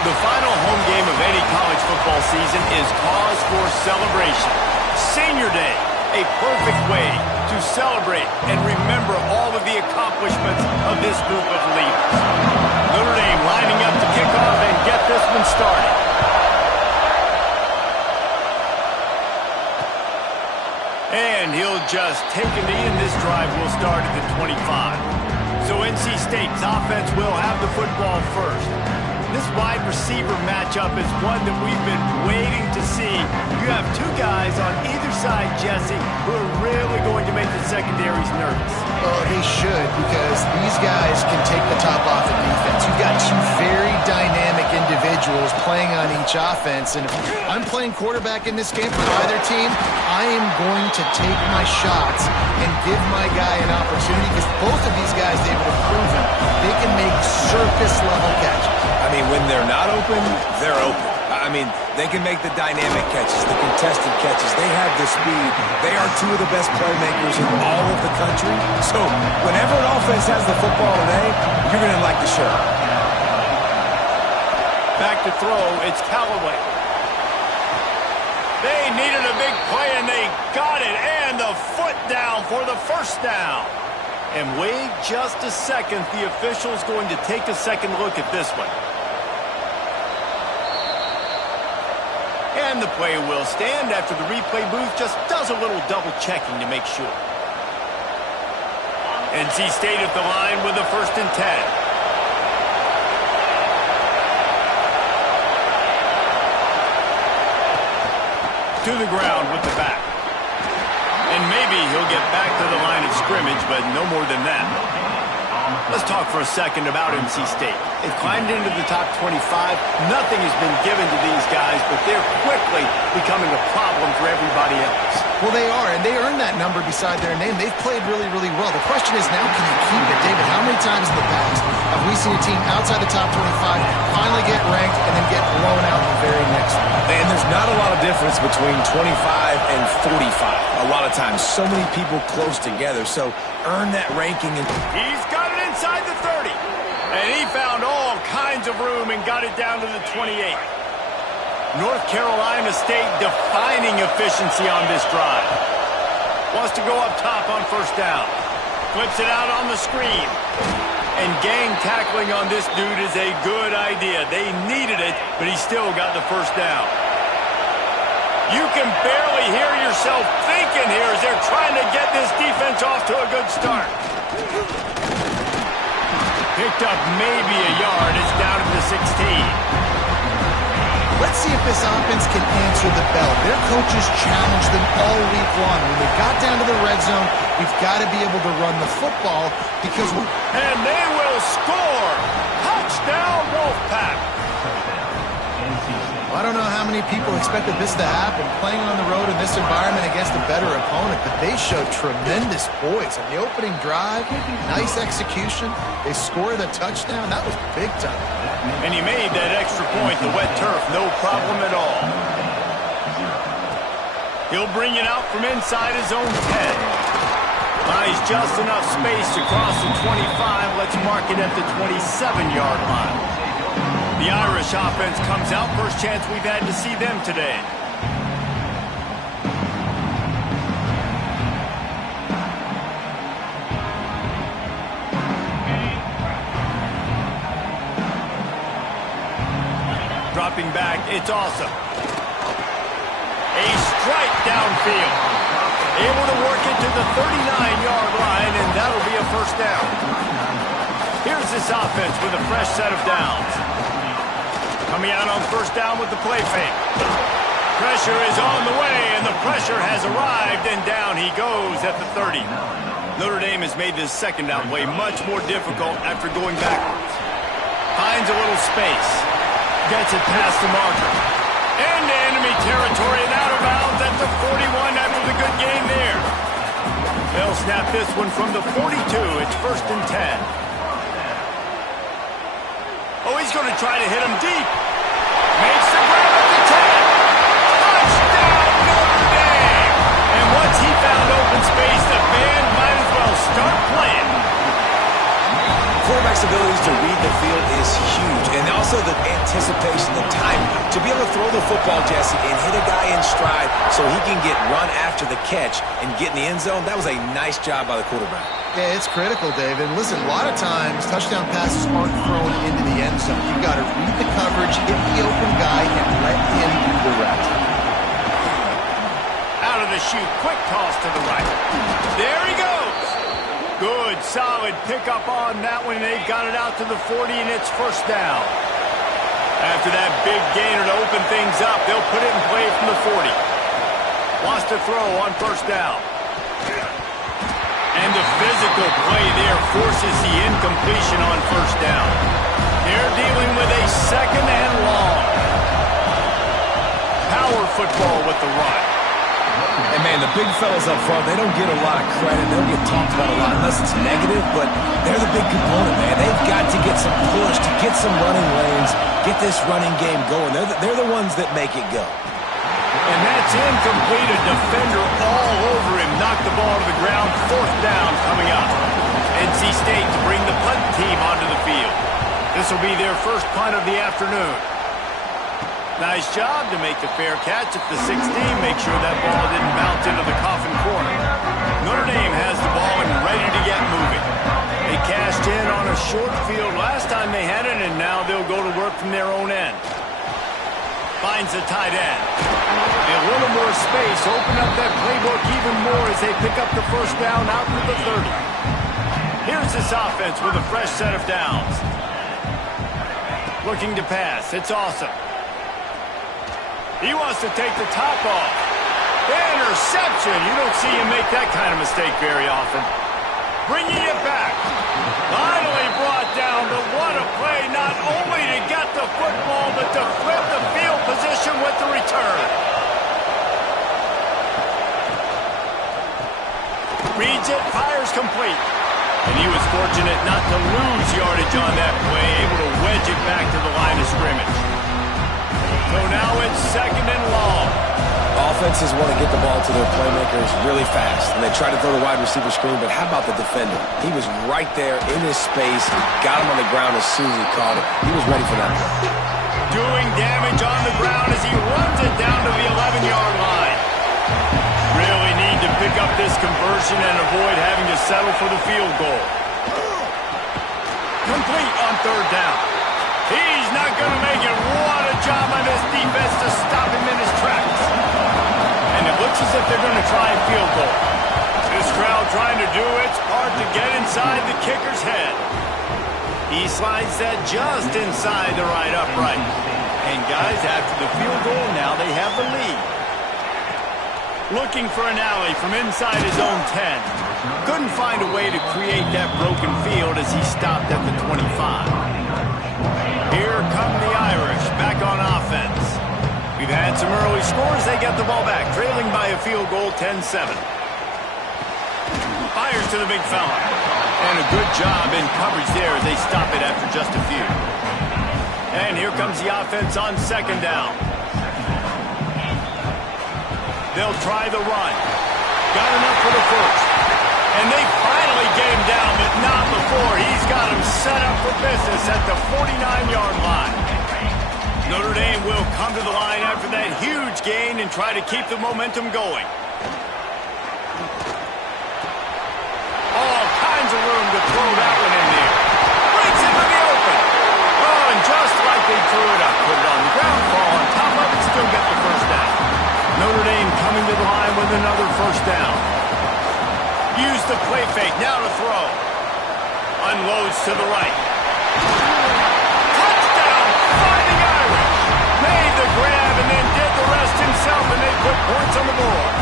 The final home game of any college football season is cause for celebration. Senior Day, a perfect way to celebrate and remember all of the accomplishments of this group of leaders. Notre Dame lining up to kick off and get this one started. And he'll just take a knee, and this drive will start at the 25. So NC State's offense will have the football first. This wide receiver matchup is one that we've been waiting to see. You have two guys on either side, Jesse, who are really going to make the secondaries nervous. Well, they should, because these guys can take the top off the defense. You've got two very dynamic individuals playing on each offense, and if I'm playing quarterback in this game for either team, I am going to take my shots and give my guy an opportunity, because both of these guys, David, have proven they can make surface-level catches. I mean, when they're not open, they're open. I mean, they can make the dynamic catches, the contested catches. They have the speed. They are two of the best playmakers in all of the country. So whenever an offense has the football today, you're going to like the show. Back to throw, it's Callaway. They needed a big play, and they got it. And the foot down for the first down. And wait just a second. The official's going to take a second look at this one. And the play will stand after the replay booth just does a little double checking to make sure. NC State at the line with a 1st and 10. To the ground with the back. And maybe he'll get back to the line of scrimmage, but no more than that. Let's talk for a second about NC State. They've climbed into the top 25. Nothing has been given to these guys, but they're quickly becoming a problem for everybody else. Well, they are, and they earned that number beside their name. They've played really, really well. The question is now, can you keep it? David, how many times in the past have we seen a team outside the top 25 finally get ranked and then get blown out in the very next one? And there's not a lot of difference between 25 and 45. A lot of times, so many people close together, so earn that ranking. He's got it inside the 30. And he found all kinds of room and got it down to the 28. North Carolina State defining efficiency on this drive. Wants to go up top on 1st down. Flips it out on the screen. And gang tackling on this dude is a good idea. They needed it, but he still got the 1st down. You can barely hear yourself thinking here as they're trying to get this defense off to a good start. Picked up maybe a yard. It's down to the 16. Let's see if this offense can answer the bell. Their coaches challenged them all week long. When they got down to the red zone, we've got to be able to run the football because... And they will score! Touchdown, Wolfpack! I don't know how many people expected this to happen, playing on the road in this environment against a better opponent, but they showed tremendous poise. On the opening drive, nice execution. They scored a touchdown. That was big time. And he made that extra point, the wet turf, no problem at all. He'll bring it out from inside his own 10. Buys just enough space to cross the 25. Let's mark it at the 27-yard line. The Irish offense comes out. First chance we've had to see them today. Dropping back, it's awesome. A strike downfield. Able to work it to the 39-yard line, and that'll be a 1st down. Here's this offense with a fresh set of downs. Coming out on 1st down with the play fake. Pressure is on the way, and the pressure has arrived, and down he goes at the 30. Notre Dame has made this 2nd down play much more difficult after going backwards. Finds a little space. Gets it past the marker. Into enemy territory and out of bounds at the 41 after the good game there. They'll snap this one from the 42. It's 1st and 10. Oh, he's going to try to hit him deep. Makes the grab at the 10. Touchdown, Notre Dame! And once he found open space, the band might as well start playing. quarterback's abilities to read the field is huge, and also the anticipation, the time to be able to throw the football, Jesse, and hit a guy in stride so he can get run after the catch and get in the end zone. That was a nice job by the quarterback. Yeah, it's critical, David. Listen, a lot of times touchdown passes aren't thrown into the end zone. You've got to read the coverage, hit the open guy, and let him do the rest. Out of the chute, quick toss to the right. There he goes. Good, solid pickup on that one. They've got it out to the 40, and it's first down. After that big gainer to open things up, they'll put it in play from the 40. Wants to throw on first down. And the physical play there forces the incompletion on first down. They're dealing with a second and long. Power football with the run. And, man, the big fellas up front, they don't get a lot of credit. They don't get talked about a lot unless it's negative, but they're the big component, man. They've got to get some push, to get some running lanes, get this running game going. They're the ones that make it go. And that's incomplete. A defender all over him. Knocked the ball to the ground. Fourth down coming up. NC State to bring the punt team onto the field. This will be their first punt of the afternoon. Nice job to make the fair catch at the 16. Make sure that ball didn't bounce into the coffin corner. Notre Dame has the ball and ready to get moving. They cashed in on a short field last time they had it, and now they'll go to work from their own end. Finds the tight end. A little more space. Open up that playbook even more as they pick up the first down out to the 30. Here's this offense with a fresh set of downs. Looking to pass. It's awesome. He wants to take the top off. Interception. You don't see him make that kind of mistake very often. Bringing it back. Finally brought down, but what a play. Not only to get the football, but to flip the field position with the return. Reads it, fires complete. And he was fortunate not to lose yardage on that play, able to wedge it back to the line of scrimmage. So now it's second and long. Offenses want to get the ball to their playmakers really fast, and they try to throw the wide receiver screen, but how about the defender? He was right there in his space, got him on the ground as soon as he caught it. He was ready for that play. Doing damage on the ground as he runs it down to the 11-yard line. Really need to pick up this conversion and avoid having to settle for the field goal. Complete on third down. He's not going to make it. What a job by this defense to stop him in his tracks. And it looks as if they're going to try a field goal. This crowd trying to do its part to get inside the kicker's head. He slides that just inside the right upright. And guys, after the field goal, now they have the lead. Looking for an alley from inside his own 10. Couldn't find a way to create that broken field as he stopped at the 25. Here come the Irish, back on offense. We've had some early scores. They get the ball back, trailing by a field goal, 10-7. Fires to the big fella. And a good job in coverage there as they stop it after just a few. And here comes the offense on second down. They'll try the run. Got enough for the first. And they finally get him down, but not before. He's got him set up for business at the 49-yard line. Notre Dame will come to the line after that huge gain and try to keep the momentum going. All kinds of room to throw that one in there. Breaks into the open. Oh, and just like they threw it up, put it on the ground, fall on top of it, still get the first down. Notre Dame coming to the line with another first down. Use the play fake, now to throw. Unloads to the right. Touchdown, Fighting Irish. Made the grab and then did the rest himself, and they put points on the board.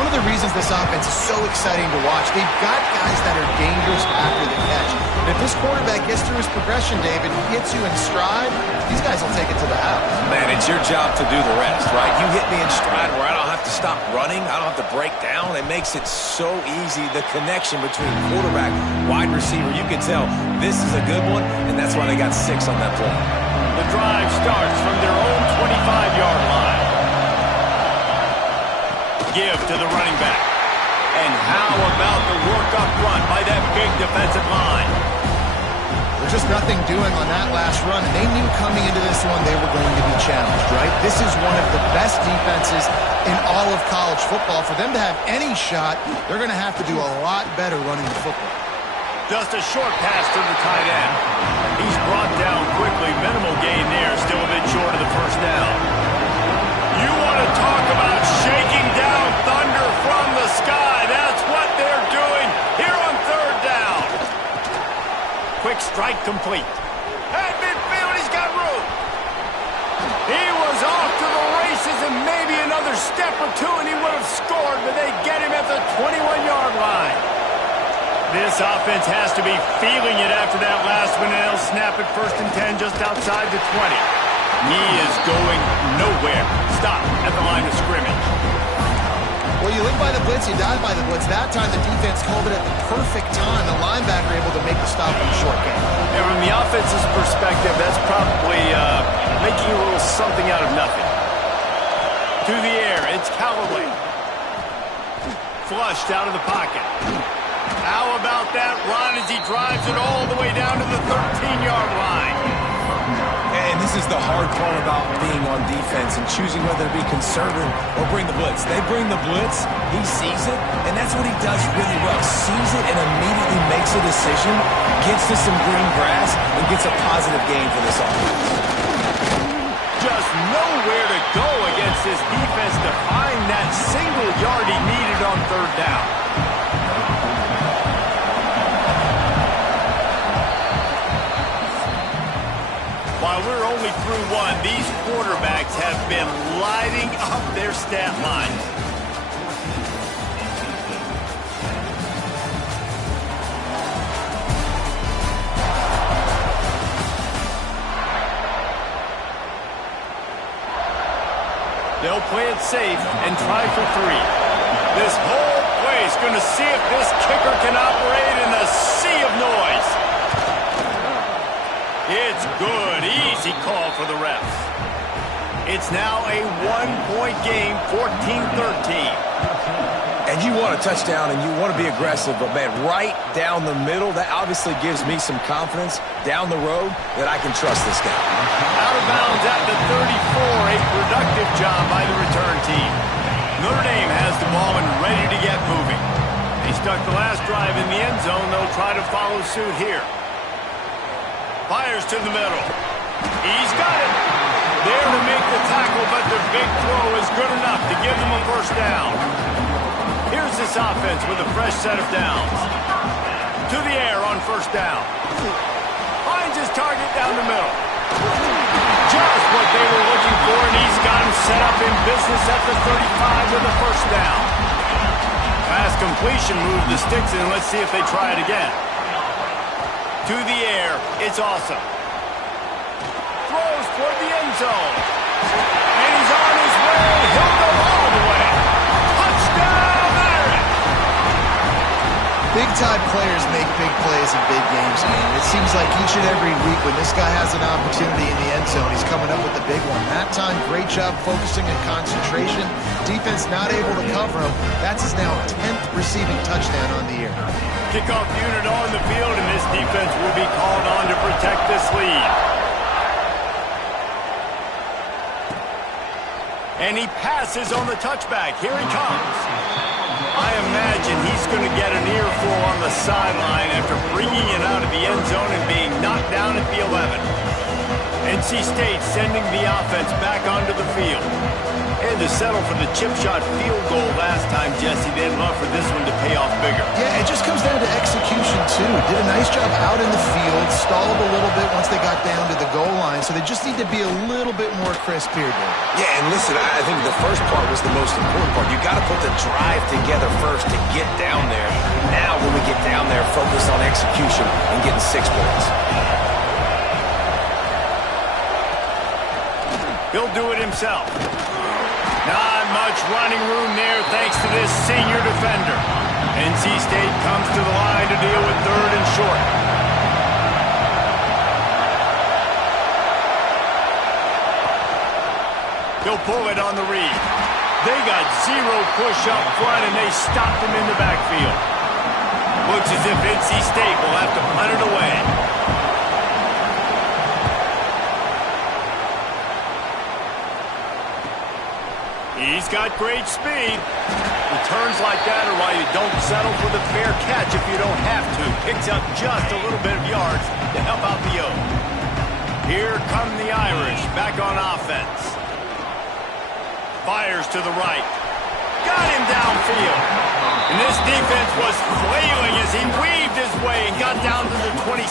One of the reasons this offense is so exciting to watch, they've got guys that are dangerous after the catch. And if this quarterback gets through his progression, David, he hits you in stride, these guys will take it to the house. Man, it's your job to do the rest, right? You hit me in stride where I don't have to stop running. I don't have to break down. It makes it so easy. The connection between quarterback, wide receiver, you can tell this is a good one, and that's why they got 6 on that play. The drive starts from their own 25-yard line. Give to the running back. And how about the work up front by that big defensive line? There's just nothing doing on that last run, and they knew coming into this one they were going to be challenged, right? This is one of the best defenses in all of college football. For them to have any shot, they're going to have to do a lot better running the football. Just a short pass to the tight end. He's brought down quickly. Minimal gain there. Still a bit short of the first down. You want to talk about shaking down thunder from the sky. That's what they're doing here on third down. Quick strike complete. At midfield, he's got room. He was off to the races and maybe another step or two and he would have scored, but they get him at the 21-yard line. This offense has to be feeling it after that last one, and they'll snap it 1st and 10 just outside the 20. He is going nowhere. Stop at the line of scrimmage. Well, you live by the blitz, you die by the blitz. That time the defense called it at the perfect time. The linebacker able to make the stop on the short game. And from the offense's perspective, that's probably making a little something out of nothing. To the air, it's Callaway. Flushed out of the pocket. How about that run as he drives it all the way down to the 13-yard line? And this is the hard part about being on defense and choosing whether to be conservative or bring the blitz. They bring the blitz, he sees it, and that's what he does really well. Sees it and immediately makes a decision, gets to some green grass, and gets a positive gain for this offense. Just nowhere to go against this defense to find that single yard he needed on third down. While we're only through one, these quarterbacks have been lighting up their stat lines. They'll play it safe and try for 3. This whole play is going to see if this kicker can operate in a sea of noise. It's good. Easy call for the refs. It's now a 1-point game, 14-13. And you want a touchdown and you want to be aggressive, but, man, right down the middle, that obviously gives me some confidence down the road that I can trust this guy. Out of bounds at the 34, a productive job by the return team. Notre Dame has the ball and ready to get moving. They stuck the last drive in the end zone. They'll try to follow suit here. Fires to the middle. He's got it. There to make the tackle, but the big throw is good enough to give them a first down. Here's this offense with a fresh set of downs. To the air on first down. Finds his target down the middle. Just what they were looking for, and he's got him set up in business at the 35 with a first down. Pass completion moved the sticks in. Let's see if they try it again. To the air, it's awesome. Throws toward the end zone. And he's on his way. He'll go all the way. Touchdown, Aaron! Big-time players make big plays in big games, man. It seems like each and every week when this guy has an opportunity in the end zone, he's coming up with the big one. That time, great job focusing and concentration. Defense not able to cover him. That's his now 10th receiving touchdown on the year. Kickoff unit on the field, and this defense will be called on to protect this lead. And he passes on the touchback. Here he comes. I imagine he's going to get an earful on the sideline after bringing it out of the end zone and being knocked down at the 11. NC State sending the offense back onto the field. And to settle for the chip shot field goal last time, Jesse, they'd love for this one to pay off bigger. Yeah, it just comes down to execution, too. Did a nice job out in the field, stalled a little bit once they got down to the goal line, so they just need to be a little bit more crisp here, Dave. Yeah, and listen, I think the first part was the most important part. You got to put the drive together first to get down there. Now, when we get down there, focus on execution and getting 6 points. He'll do it himself. Not much running room there thanks to this senior defender. NC State comes to the line to deal with third and short. He'll pull it on the read. They got zero push up front, and they stopped him in the backfield. Looks as if NC State will have to punt it away. He's got great speed. Returns like that are why you don't settle for the fair catch if you don't have to. Picks up just a little bit of yards to help out the O. Here come the Irish back on offense. Fires to the right. Got him downfield. And this defense was flailing as he weaved his way and got down to the 26.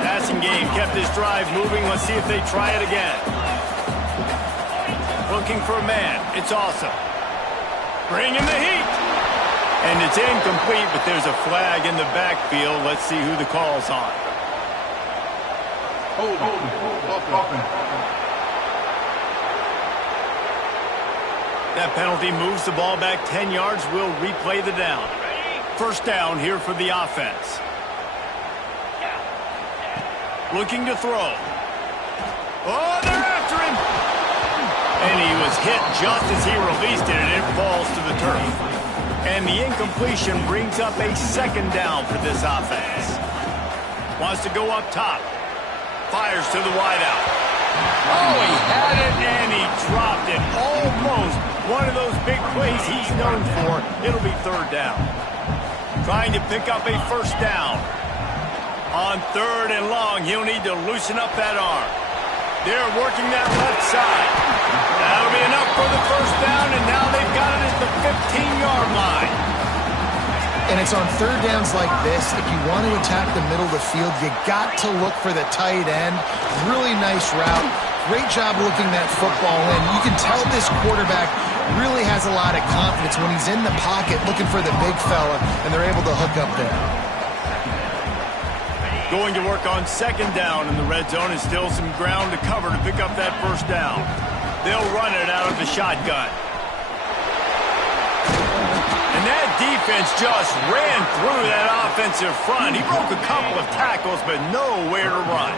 Passing game kept his drive moving. Let's see if they try it again. Looking for a man. It's awesome. Bring in the heat. And it's incomplete, but there's a flag in the backfield. Let's see who the call's on. That penalty moves the ball back 10 yards. We'll replay the down. First down here for the offense. Looking to throw. Oh, they're after him. And he was hit just as he released it, and it falls to the turf. And the incompletion brings up a second down for this offense. Wants to go up top. Fires to the wideout. Oh, he had it, and he dropped it. Almost one of those big plays he's known for. It'll be third down. Trying to pick up a first down. On third and long, he'll need to loosen up that arm. They're working that left side. That'll be enough for the first down, and now they've got it at the 15-yard line. And it's on third downs like this, if you want to attack the middle of the field, you got to look for the tight end. Really nice route. Great job looking that football in. You can tell this quarterback really has a lot of confidence when he's in the pocket looking for the big fella, and they're able to hook up there. Going to work on second down in the red zone, and still some ground to cover to pick up that first down. They'll run it out of the shotgun. And that defense just ran through that offensive front. He broke a couple of tackles, but nowhere to run.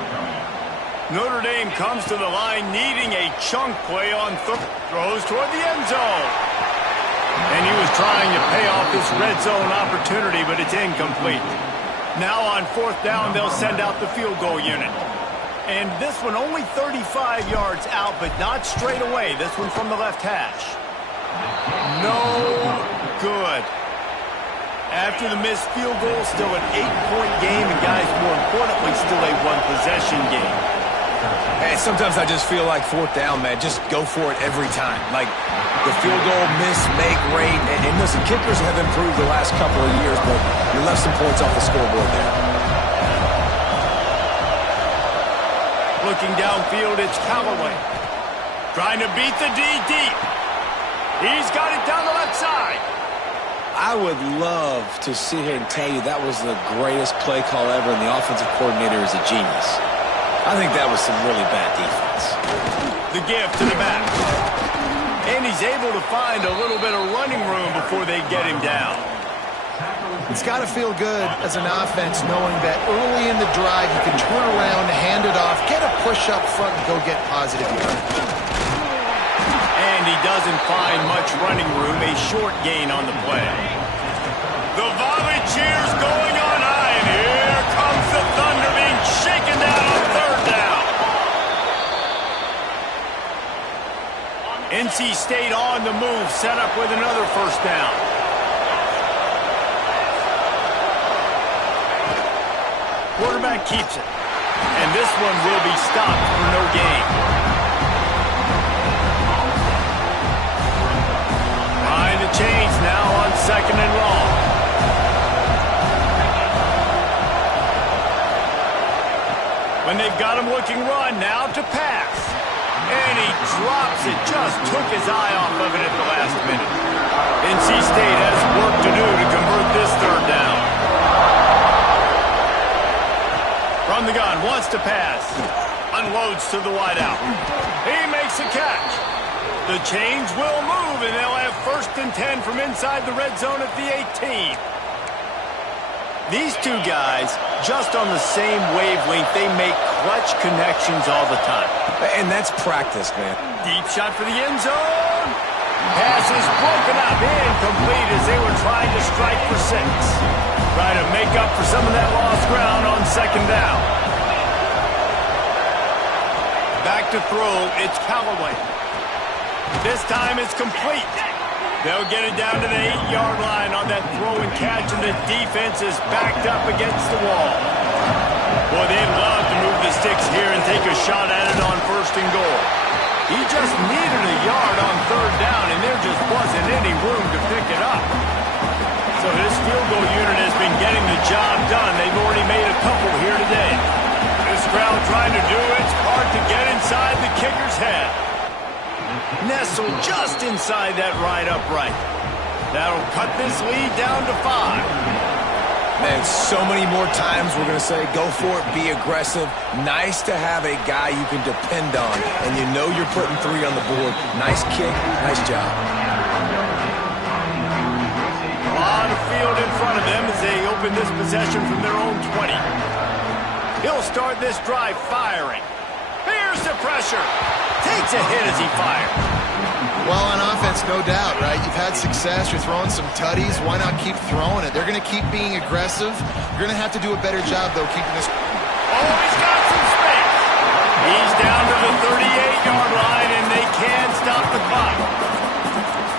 Notre Dame comes to the line needing a chunk play on third. Throws toward the end zone. And he was trying to pay off this red zone opportunity, but it's incomplete. Now on fourth down, they'll send out the field goal unit. And this one only 35 yards out, but not straight away. This one from the left hash. No good. After the missed field goal, still an 8-point game, and guys, more importantly, still a one-possession game. Hey, sometimes I just feel like fourth down, man. Just go for it every time. Like the field goal miss-make rate. And listen, kickers have improved the last couple of years, but you left some points off the scoreboard there. Looking downfield, it's Callaway. Trying to beat the D deep. He's got it down the left side. I would love to sit here and tell you that was the greatest play call ever, and the offensive coordinator is a genius. I think that was some really bad defense. The gift to the back. And he's able to find a little bit of running room before they get him down. It's got to feel good as an offense knowing that early in the drive you can turn around, hand it off, get a push up front, and go get positive yards. And he doesn't find much running room, a short gain on the play. The volley cheers going on high, and here comes the Thunder being shaken down on third down. NC State on the move, set up with another first down. Quarterback keeps it, and this one will be stopped for no gain. Behind the chains now on second and long. When they've got him looking run, now to pass. And he drops it, just took his eye off of it at the last minute. NC State has work to do to convert this third down. From the gun, wants to pass. Unloads to the wideout. He makes a catch. The chains will move, and they'll have first and 10 from inside the red zone at the 18. These two guys, just on the same wavelength, they make clutch connections all the time. And that's practice, man. Deep shot for the end zone. Pass is broken up, incomplete as they were trying to strike for 6. Trying to make up for some of that lost ground on second down. Back to throw, it's Callaway. This time it's complete. They'll get it down to the 8-yard line on that throw and catch, and the defense is backed up against the wall. Boy, they'd love to move the sticks here and take a shot at it on 1st and goal. He just needed a yard on 3rd down, and there just wasn't any room to pick it up. So this field goal unit has been getting the job done. They've already made a couple here today. This crowd trying to do its part to get inside the kicker's head. Nestled just inside that right upright. That'll cut this lead down to 5. Man, so many more times we're going to say, go for it, be aggressive. Nice to have a guy you can depend on, and you know you're putting 3 on the board. Nice kick, nice job. A lot of field in front of them as they open this possession from their own 20. He'll start this drive firing. Here's the pressure. Takes a hit as he fires. Well, on offense, no doubt, right? You've had success. You're throwing some tutties. Why not keep throwing it? They're going to keep being aggressive. You're going to have to do a better job, though, keeping this. Oh, he's got some space. He's down to the 38-yard line, and they can't stop the clock.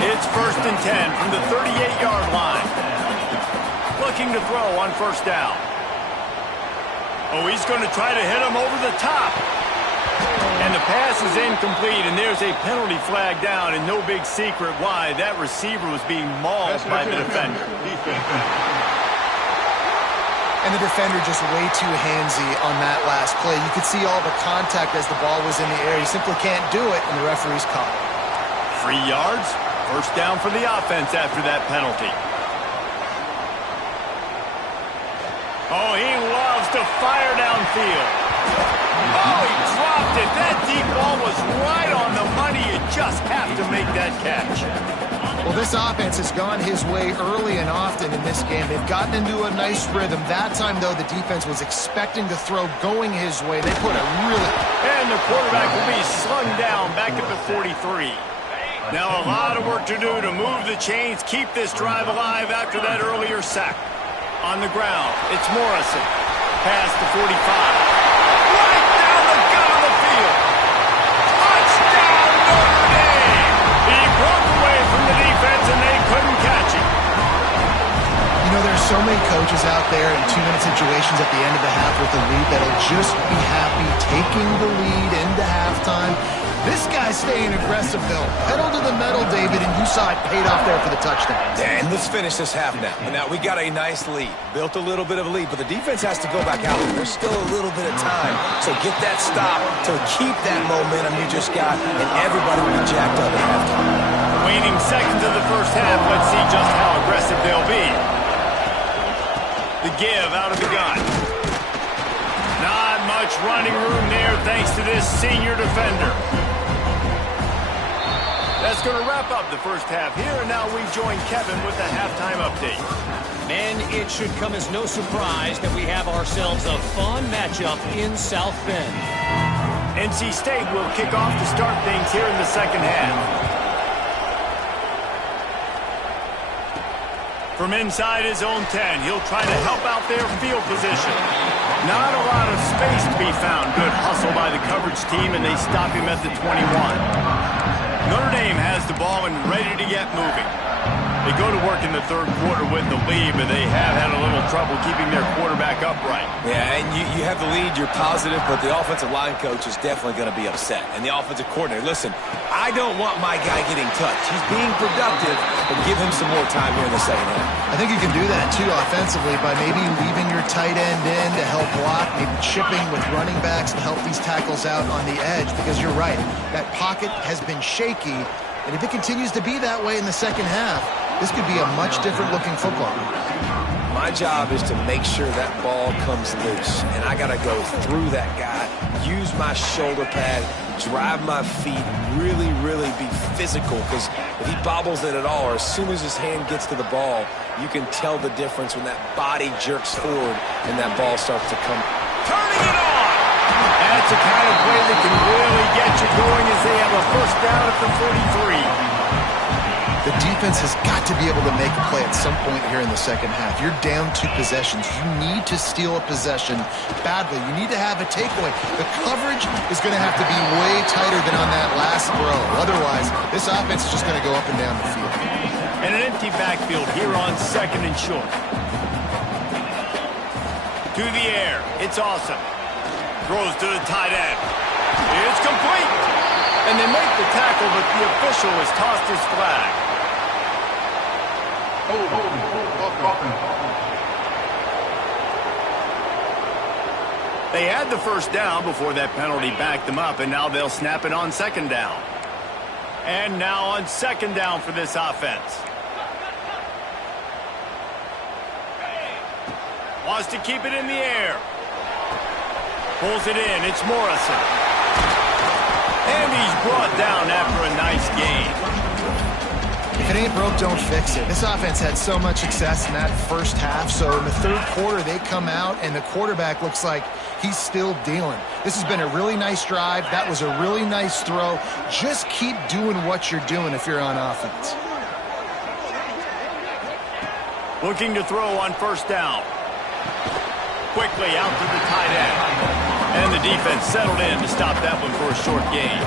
It's 1st and 10 from the 38-yard line. Looking to throw on 1st down. Oh, he's going to try to hit him over the top. And the pass is incomplete, and there's a penalty flag down, and no big secret why. That receiver was being mauled by the defender. And the defender just way too handsy on that last play. You could see all the contact as the ball was in the air. He simply can't do it, and the referee's caught it. 3 yards, 1st down for the offense after that penalty. Oh, he loves to fire downfield. Oh, he dropped it. That deep ball was right on the money. You just have to make that catch. Well, this offense has gone his way early and often in this game. They've gotten into a nice rhythm. That time, though, the defense was expecting the throw going his way. They put a really... And the quarterback will be slung down back at the 43. Now a lot of work to do to move the chains, keep this drive alive after that earlier sack. On the ground, it's Morrison. Past the 45. Right down the gut of the field. Touchdown, Notre Dame! He broke away from the defense and they couldn't catch him. You know, there's so many coaches out there in 2-minute situations at the end of the half with the lead that'll just be happy taking the lead into halftime. This guy's staying aggressive, though. Pedal to the metal, David, and you saw it paid off there for the touchdown. And let's finish this half now. Now, we got a nice lead. Built a little bit of a lead, but the defense has to go back out. There's still a little bit of time. So get that stop to keep that momentum you just got, and everybody will be jacked up at halftime. Waning seconds of the first half. Let's see just how aggressive they'll be. The give out of the gun. Not much running room there thanks to this senior defender. That's going to wrap up the first half here, and now we join Kevin with the halftime update. Men, it should come as no surprise that we have ourselves a fun matchup in South Bend. NC State will kick off to start things here in the second half. From inside his own 10, he'll try to help out their field position. Not a lot of space to be found. Good hustle by the coverage team, and they stop him at the 21. Notre Dame has the ball and ready to get moving. They go to work in the third quarter with the lead, but they have had a little trouble keeping their quarterback upright. Yeah, and you have the lead, you're positive, but the offensive line coach is definitely going to be upset. And the offensive coordinator, listen, I don't want my guy getting touched. He's being productive, but give him some more time here in the second half. I think you can do that, too, offensively, by maybe leaving your tight end in to help block, maybe chipping with running backs to help these tackles out on the edge, because you're right, that pocket has been shaky, and if it continues to be that way in the second half, this could be a much different looking football. My job is to make sure that ball comes loose, and I got to go through that guy, use my shoulder pad, drive my feet, really, really be physical, because if he bobbles it at all, or as soon as his hand gets to the ball, you can tell the difference when that body jerks forward and that ball starts to come. Turning it on! That's the kind of play that can really get you going as they have a first down at the 43. The defense has got to be able to make a play at some point here in the second half. You're down 2 possessions. You need to steal a possession badly. You need to have a takeaway. The coverage is going to have to be way tighter than on that last throw. Otherwise, this offense is just going to go up and down the field. And an empty backfield here on 2nd and short. To the air. It's Awesome. Throws to the tight end. It's complete. And they make the tackle, but the official has tossed his flag. They had the first down before that penalty backed them up, and now they'll snap it on 2nd down. And now on 2nd down for this offense. Wants to keep it in the air. Pulls it in. It's Morrison. And he's brought down after a nice game. If it ain't broke, don't fix it. This offense had so much success in that first half, so in the 3rd quarter, they come out, and the quarterback looks like he's still dealing. This has been a really nice drive. That was a really nice throw. Just keep doing what you're doing if you're on offense. Looking to throw on 1st down. Quickly out to the tight end. And the defense settled in to stop that one for a short gain.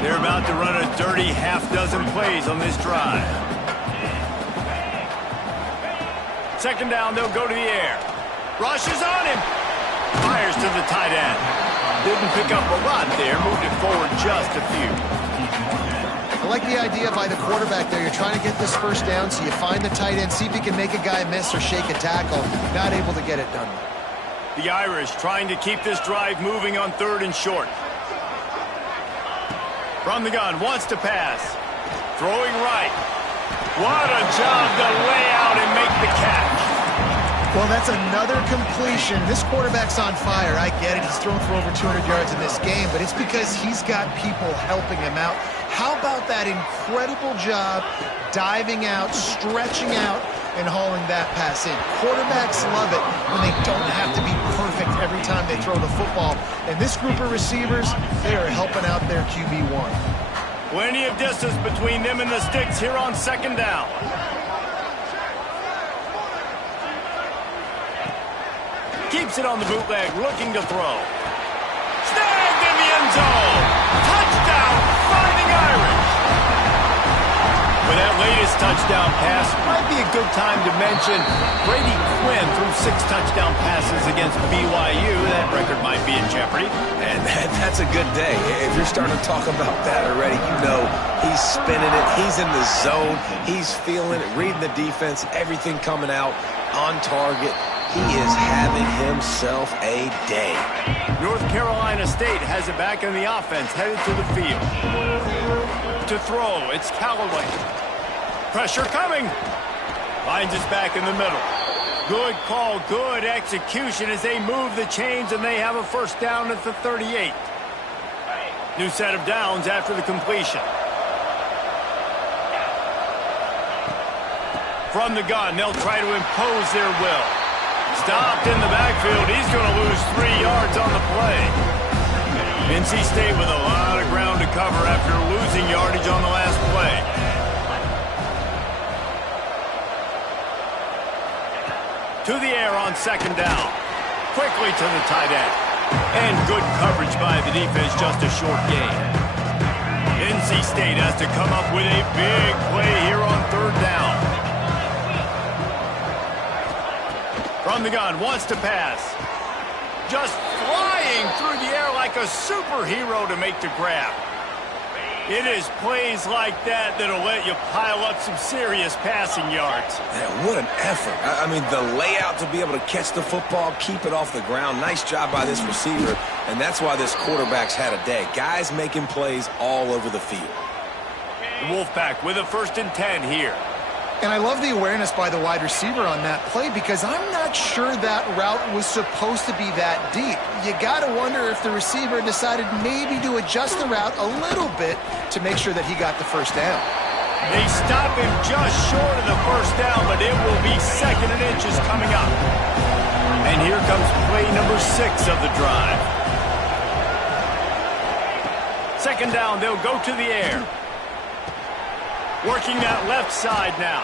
They're about to run a dirty half-dozen plays on this drive. 2nd down, they'll go to the air. Rushes on him. Fires to the tight end. Didn't pick up a lot there. Moved it forward just a few. I like the idea by the quarterback there. You're trying to get this 1st down, so you find the tight end, see if he can make a guy miss or shake a tackle. Not able to get it done. The Irish trying to keep this drive moving on 3rd and short. From the gun, wants to pass. Throwing right. What a job to lay out and make the catch. Well, that's another completion. This quarterback's on fire. I get it. He's thrown for over 200 yards in this game, but it's because he's got people helping him out. How about that incredible job diving out, stretching out, and hauling that pass in? Quarterbacks love it when they don't have to be perfect every time they throw the football. And this group of receivers, they are helping out their QB1. Plenty of distance between them and the sticks here on 2nd down. Keeps it on the bootleg, looking to throw. Snagged in the end zone. Touchdown, Fighting Irish. For that latest touchdown pass, might be a good time to mention Brady Quinn threw 6 touchdown passes against BYU. That record might be in jeopardy. And that's a good day. If you're starting to talk about that already, you know he's spinning it. He's in the zone. He's feeling it, reading the defense, everything coming out on target. He is having himself a day. North Carolina State has it back in the offense, headed to the field. To throw, it's Callaway. Pressure coming. Finds us back in the middle. Good call, good execution as they move the chains, and they have a 1st down at the 38. New set of downs after the completion. From the gun, they'll try to impose their will. Stopped in the backfield. He's going to lose 3 yards on the play. NC State with a lot of ground to cover after losing yardage on the last play. To the air on 2nd down. Quickly to the tight end. And good coverage by the defense, just a short gain. NC State has to come up with a big play here on 3rd down. From the gun, wants to pass. Just flying through the air like a superhero to make the grab. It is plays like that that'll let you pile up some serious passing yards. Man, what an effort. I mean, the layout to be able to catch the football, keep it off the ground. Nice job by this receiver, and that's why this quarterback's had a day. Guys making plays all over the field. The Wolfpack with a 1st and 10 here. And I love the awareness by the wide receiver on that play because I'm not sure that route was supposed to be that deep. You got to wonder if the receiver decided maybe to adjust the route a little bit to make sure that he got the 1st down. They stop him just short of the 1st down, but it will be 2nd and inches coming up. And here comes play number 6 of the drive. 2nd down, they'll go to the air. Working that left side now.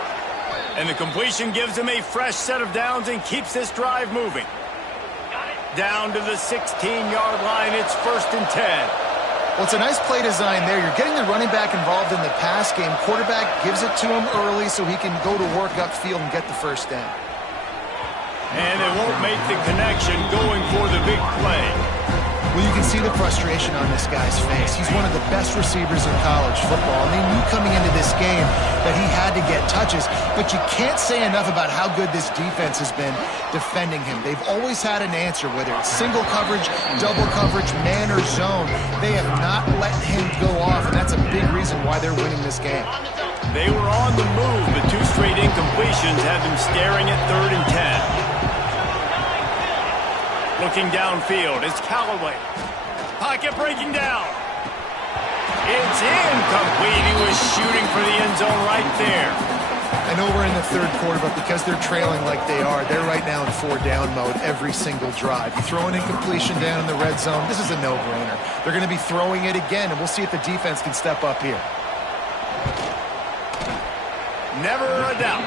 And the completion gives him a fresh set of downs and keeps this drive moving. Down to the 16-yard line, it's 1st and 10. Well, it's a nice play design there. You're getting the running back involved in the pass game. Quarterback gives it to him early so he can go to work upfield and get the first down. And they won't make the connection going for the big play. Well, you can see the frustration on this guy's face. He's one of the best receivers in college football, and they knew coming into this game that he had to get touches, but you can't say enough about how good this defense has been defending him. They've always had an answer, whether it's single coverage, double coverage, man or zone. They have not let him go off, and that's a big reason why they're winning this game. They were on the move, but 2 straight incompletions had them staring at 3rd and 10. Looking downfield, it's Callaway. Pocket breaking down. It's incomplete. He was shooting for the end zone right there. I know we're in the 3rd quarter, but because they're trailing like they are, they're right now in 4-down mode every single drive. You throw an incompletion down in the red zone, this is a no-brainer. They're going to be throwing it again, and we'll see if the defense can step up here. Never a doubt.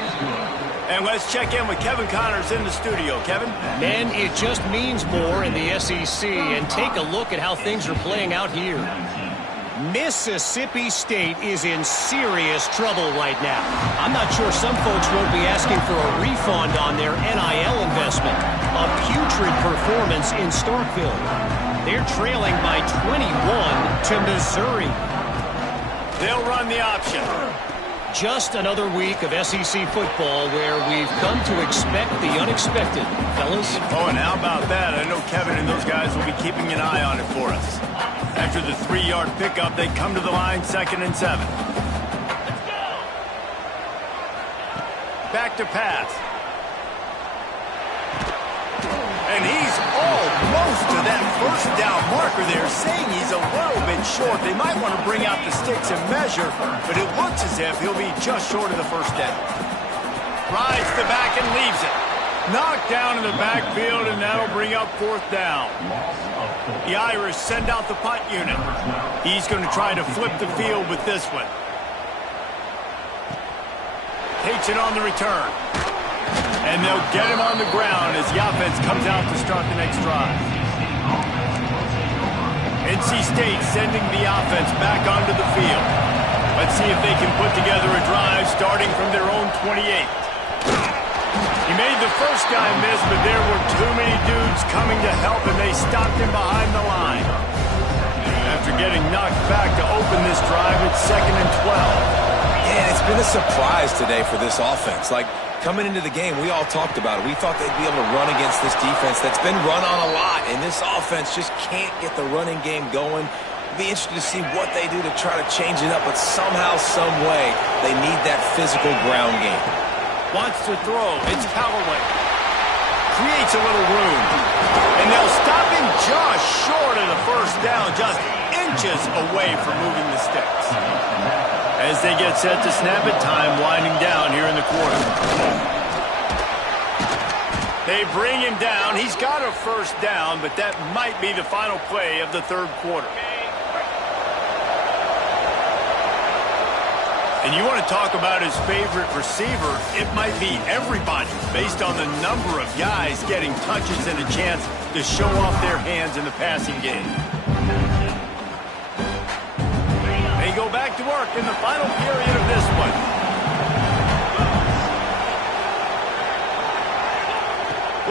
And let's check in with Kevin Connors in the studio. Kevin? Man, it just means more in the SEC, and take a look at how things are playing out here. Mississippi State is in serious trouble right now. I'm not sure some folks won't be asking for a refund on their NIL investment. A putrid performance in Starkville. They're trailing by 21 to Missouri. They'll run the option. Just another week of SEC football where we've come to expect the unexpected, fellas. Oh, and how about that? I know Kevin and those guys will be keeping an eye on it for us. After the 3-yard pickup, they come to the line 2nd and 7. Let's go! Back to pass. And he's almost to that 1st down marker there, saying he's a little bit short. They might want to bring out the sticks and measure, but it looks as if he'll be just short of the 1st down. Rides the back and leaves it. Knocked down in the backfield, and that'll bring up 4th down. The Irish send out the punt unit. He's going to try to flip the field with this one. Takes it on the return. And they'll get him on the ground as the offense comes out to start the next drive. NC State sending the offense back onto the field. Let's see if they can put together a drive starting from their own 28. He made the first guy miss, but there were too many dudes coming to help, and they stopped him behind the line. After getting knocked back to open this drive, it's 2nd and 12. Yeah, it's been a surprise today for this offense. Like, coming into the game, we all talked about it. We thought they'd be able to run against this defense that's been run on a lot, and this offense just can't get the running game going. Be interested to see what they do to try to change it up, but somehow, some way, they need that physical ground game. Wants to throw. It's Callaway. Creates a little room. And they'll stop him just short of the 1st down, just inches away from moving the sticks. As they get set to snap it, time winding down here in the quarter. They bring him down. He's got a 1st down, but that might be the final play of the 3rd quarter. And you want to talk about his favorite receiver, it might be everybody, based on the number of guys getting touches and a chance to show off their hands in the passing game. They go back to work in the final period of this one.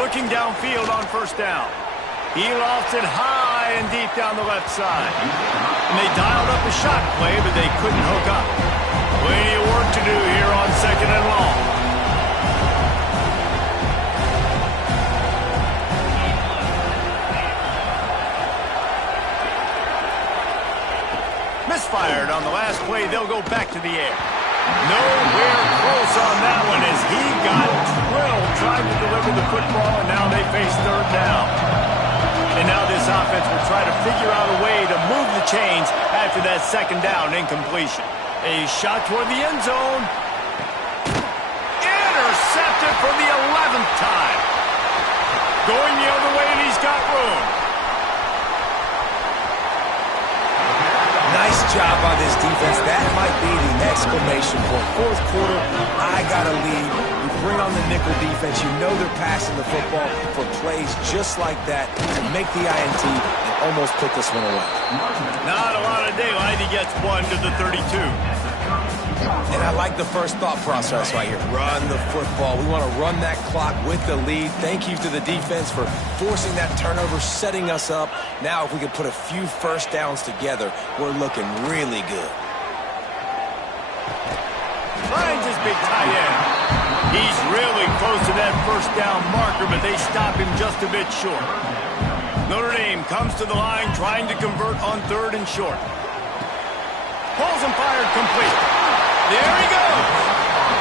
Looking downfield on 1st down. He lofts it high and deep down the left side. And they dialed up a shot play, but they couldn't hook up. Plenty of work to do here on 2nd and long. Misfired on the last play. They'll go back to the air. Nowhere close on that one as he got drilled trying to deliver the football, and now they face 3rd down. And now this offense will try to figure out a way to move the chains after that 2nd down incompletion. A shot toward the end zone. Intercepted for the 11th time. Going the other way, and he's got room. Nice Nice job on this defense. That might be the exclamation point. Fourth quarter, I got to lead. You bring on the nickel defense. You know they're passing the football for plays just like that to make the INT and almost put this one away. Not a lot of daylight. He gets 1 to the 32. And I like the first thought process right here. Run the football. We want to run that clock with the lead. Thank you to the defense for forcing that turnover, setting us up. Now if we can put a few first downs together, we're looking really good. Finds his big tight end. He's really close to that first down marker, but they stop him just a bit short. Notre Dame comes to the line trying to convert on 3rd and short. Pulls and fired complete. There he goes.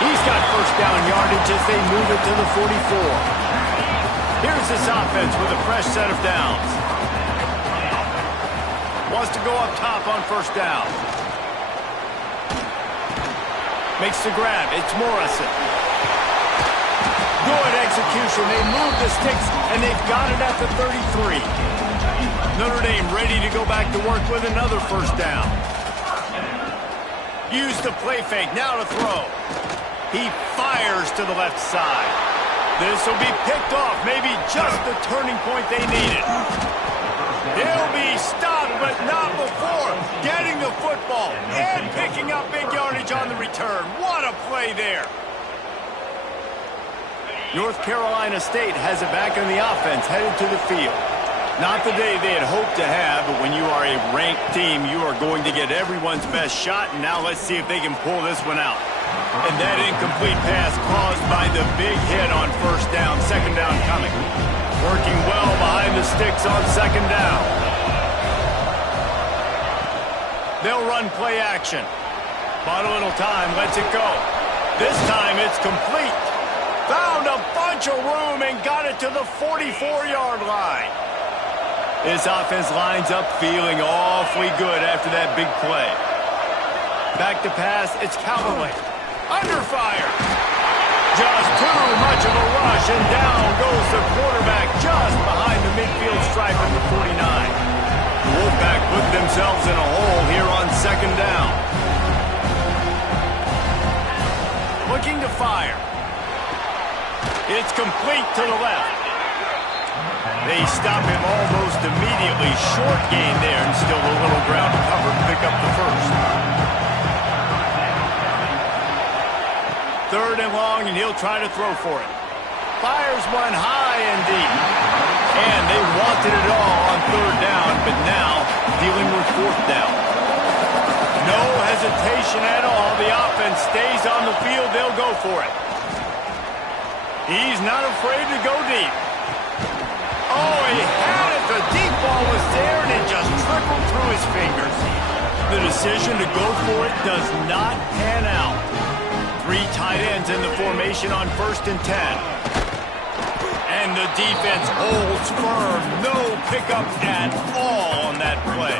He's got first down yardage as they move it to the 44. Here's this offense with a fresh set of downs. Wants to go up top on first down. Makes the grab. It's Morrison. Good execution. They move the sticks, and they've got it at the 33. Notre Dame ready to go back to work with another first down. Use the play fake. Now to throw. He fires to the left side. This will be picked off. Maybe just the turning point they needed. He'll be stopped, but not before getting the football and picking up big yardage on the return. What a play there. North Carolina State has it back in the offense, headed to the field. Not the day they had hoped to have, but when you are a ranked team, you are going to get everyone's best shot, and now let's see if they can pull this one out. And that incomplete pass caused by the big hit on first down, second down coming. Working well behind the sticks on second down. They'll run play action. Bought a little time, lets it go. This time it's complete. Found a bunch of room and got it to the 44-yard line. This offense lines up feeling awfully good after that big play. Back to pass, it's Callaway. Under fire. Just too much of a rush, and down goes the quarterback just behind the midfield stripe at the 49. The Wolfpack put themselves in a hole here on second down. Looking to fire. It's complete to the left. They stop him almost immediately. Short gain there, and still a little ground to cover to pick up the first. 3rd and long, and he'll try to throw for it. Fires one high and deep. And they wanted it all on 3rd down, but now dealing with 4th down. No hesitation at all. The offense stays on the field. They'll go for it. He's not afraid to go deep. Oh, he had it. The deep ball was there, and it just trickled through his fingers. The decision to go for it does not pan out. 3 tight ends in the formation on 1st and 10. And the defense holds firm. No pickup at all on that play.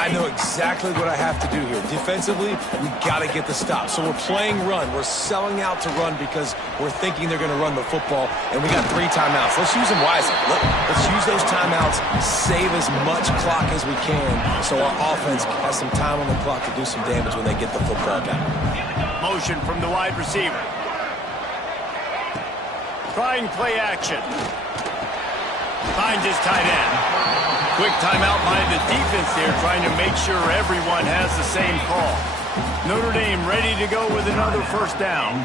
I know exactly what I have to do here. Defensively, we got to get the stop. So we're playing run. We're selling out to run because we're thinking they're going to run the football, and we got 3 timeouts. Let's use them wisely. Let's use those timeouts, save as much clock as we can so our offense has some time on the clock to do some damage when they get the football back. Motion from the wide receiver. Trying play action. Finds his tight end. Quick timeout by the defense there, trying to make sure everyone has the same call. Notre Dame ready to go with another first down.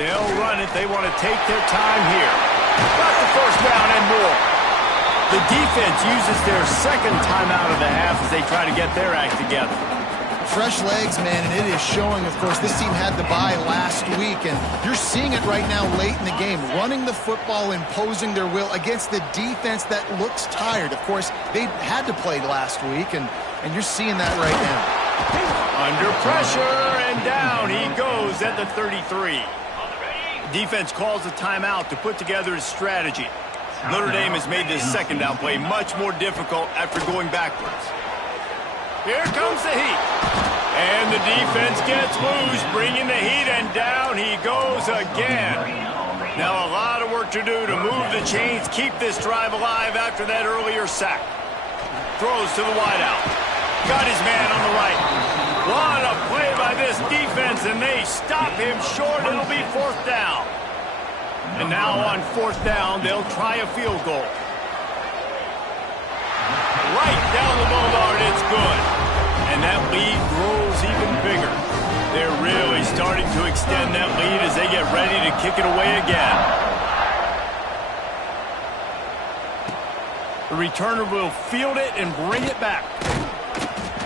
They'll run it. They want to take their time here. Got the first down and more. The defense uses their second timeout of the half as they try to get their act together. Fresh legs, man, and it is showing. Of course, this team had the bye last week, and you're seeing it right now late in the game. Running the football, imposing their will against the defense that looks tired. Of course, they had to play last week, and you're seeing that right now. Under pressure, and down he goes at the 33. Defense calls a timeout to put together his strategy. Notre Dame has made this second down play much more difficult after going backwards. Here comes the heat. And the defense gets loose, bringing the heat, and down he goes again. Now a lot of work to do to move the chains, keep this drive alive after that earlier sack. Throws to the wideout. Got his man on the right. What a play by this defense, and they stop him short. It'll be 4th down. And now on 4th down, they'll try a field goal. Right down the boulevard, it's good. And that lead grows even bigger. They're really starting to extend that lead as they get ready to kick it away again. The returner will field it and bring it back.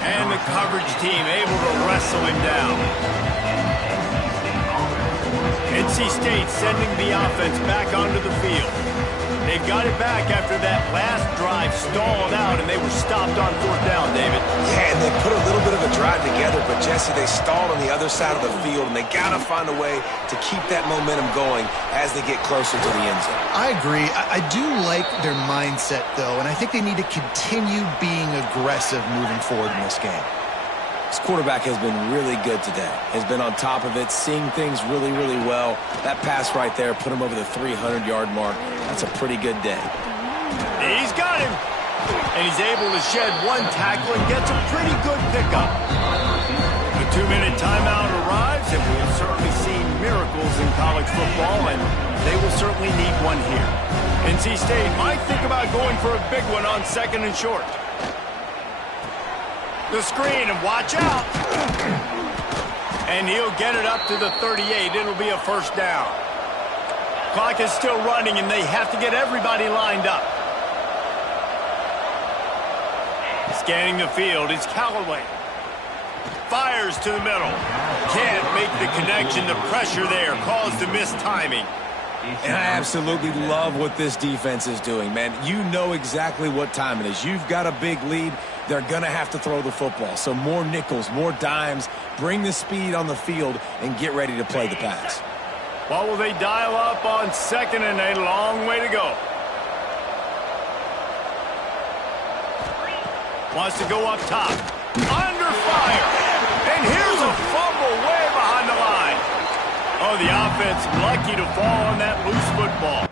And the coverage team able to wrestle him down. NC State sending the offense back onto the field. They got it back after that last drive stalled out, and they were stopped on 4th down, David. Yeah, and they put a little bit of a drive together, but, Jesse, they stalled on the other side of the field, and they got to find a way to keep that momentum going as they get closer to the end zone. I agree. I do like their mindset, though, and I think they need to continue being aggressive moving forward in this game. This quarterback has been really good today. Has been on top of it, seeing things really, really well. That pass right there put him over the 300-yard mark. That's a pretty good day. He's got him. And he's able to shed one tackle and gets a pretty good pickup. The 2-minute timeout arrives, and we have certainly seen miracles in college football, and they will certainly need one here. NC State might think about going for a big one on 2nd and short. The screen, and watch out. And he'll get it up to the 38. It'll be a 1st down. Clock is still running, and they have to get everybody lined up. Scanning the field, it's Callaway. Fires to the middle. Can't make the connection. The pressure there caused the missed timing. And I absolutely love what this defense is doing, man. You know exactly what time it is. You've got a big lead. They're going to have to throw the football. So more nickels, more dimes. Bring the speed on the field and get ready to play the pass. What will they dial up on 2nd and a long way to go? Wants to go up top. Under fire. And here's a fumble way behind the line. Oh, the offense lucky to fall on that loose football.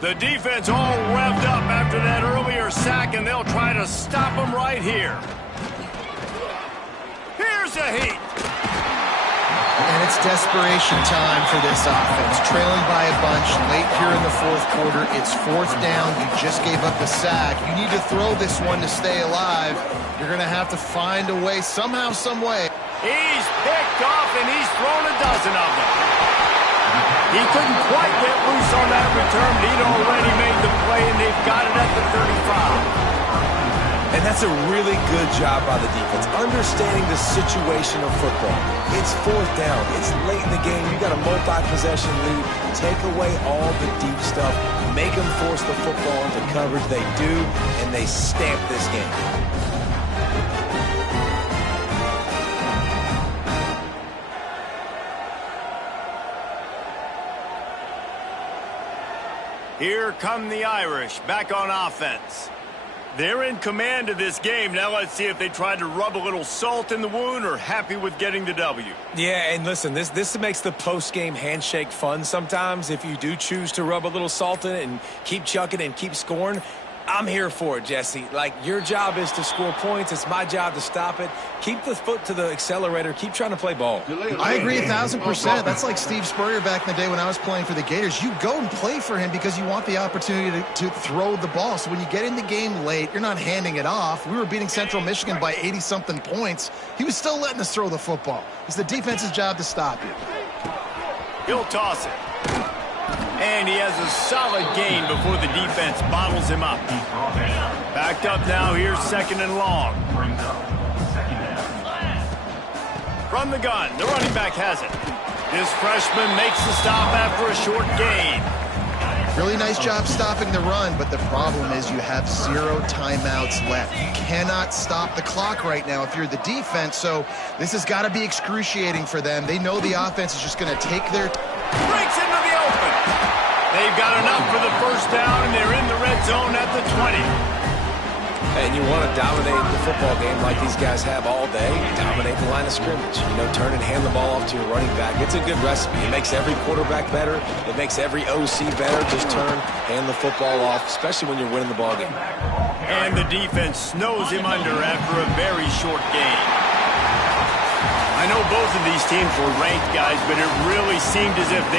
The defense all revved up after that earlier sack, and they'll try to stop them right here. Here's a heat. And it's desperation time for this offense. Trailing by a bunch late here in the fourth quarter. It's fourth down. You just gave up a sack. You need to throw this one to stay alive. You're going to have to find a way somehow, some way. He's picked off, and he's thrown a dozen of them. He couldn't quite get loose on that return, but he'd already made the play, and they've got it at the 35. And that's a really good job by the defense, understanding the situation of football. It's fourth down. It's late in the game. You got a multi-possession lead. Take away all the deep stuff. Make them force the football into coverage. They do, and they stamp this game. Here come the Irish, back on offense. They're in command of this game. Now let's see if they try to rub a little salt in the wound or happy with getting the W. Yeah, and listen, this makes the post-game handshake fun sometimes. If you do choose to rub a little salt in it and keep chucking and keep scoring, I'm here for it, Jesse. Like, your job is to score points. It's my job to stop it. Keep the foot to the accelerator. Keep trying to play ball. I agree 1,000%. That's like Steve Spurrier back in the day when I was playing for the Gators. You go and play for him because you want the opportunity to throw the ball. So when you get in the game late, you're not handing it off. We were beating Central Michigan by 80-something points. He was still letting us throw the football. It's the defense's job to stop you. He'll toss it. And he has a solid gain before the defense bottles him up. Backed up now, here's second and long. From the gun, the running back has it. This freshman makes the stop after a short gain. Really nice job stopping the run, but the problem is you have 0 timeouts left. You cannot stop the clock right now if you're the defense, so this has got to be excruciating for them. They know the offense is just going to take their... Breaks into the open. They've got enough for the first down, and they're in the red zone at the 20. And you want to dominate the football game like these guys have all day. Dominate the line of scrimmage. You know, turn and hand the ball off to your running back. It's a good recipe. It makes every quarterback better. It makes every OC better. Just turn, hand the football off, especially when you're winning the ball game. And the defense snows him under after a very short gain. I know both of these teams were ranked, guys, but it really seemed as if they